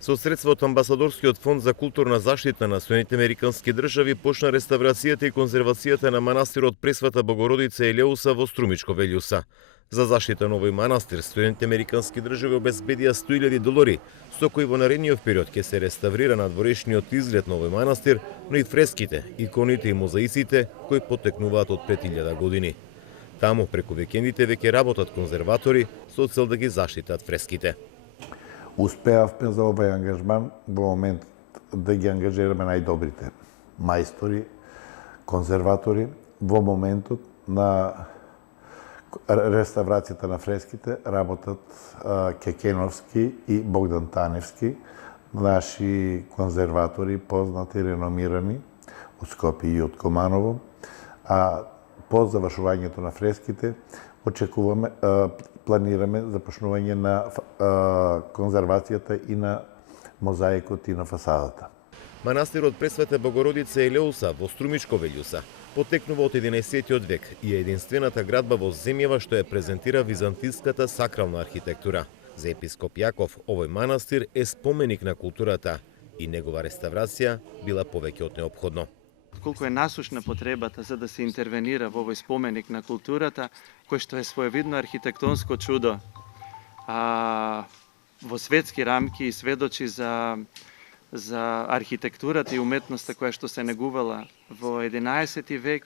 Со средства од Амбасадорскиот фонд за културна заштита на Соединетите американски држави почна реставрацијата и конзервацијата на манастирот Пресвета Богородица Елеуса во Струмичко Велјуса. За заштита на овој манастир Соединетите американски држави обезбедија $100,000, со кои во наредниот период ќе се реставрира надворешниот изглед на овој манастир, но и фреските, иконите и мозаиците кои потекнуваат од 5000 години. Таму преку викендите веќе работат конзерватори со цел да ги заштитат фреските. Успеавме за овој ангажман во момент да ги ангажираме најдобрите мајстори, конзерватори во моментот на реставрацијата на фреските работат Кекеновски и Богдан Таневски, наши конзерватори, познати, реномирани од Скопје и од Команово, а по завршувањето на фреските очекуваме, планираме започнување на конзервацијата и на мозаикот и на фасадата. Манастирот Пресвета Богородица Елеуса во Струмичко Велјуса потекнува од 11 век и е единствената градба во земјава што ја презентира византиската сакрална архитектура. За епископ Јаков овој манастир е споменик на културата и негова реставрација била повеќе од неопходно. Колку е насушна потребата за да се интервенира во овој споменик на културата, кој што е своевидно архитектонско чудо, во светски рамки и сведочи за архитектурата и уметноста која што се негувала во 11 век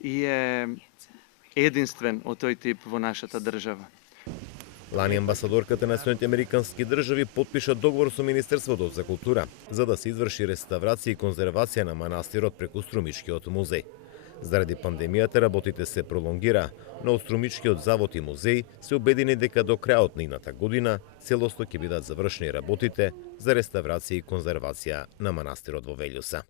и е единствен од тој тип во нашата држава. Лани амбасадорката на Соединетите американски држави потпиша договор со Министерството за култура за да се изврши реставрација и конзервација на манастирот преку Струмичкиот музеј. Заради пандемијата работите се пролонгира, но Струмичкиот завод и музеј се убедени дека до крајот на идната година целосно ќе бидат завршени работите за реставрација и конзервација на манастирот во Велјуса.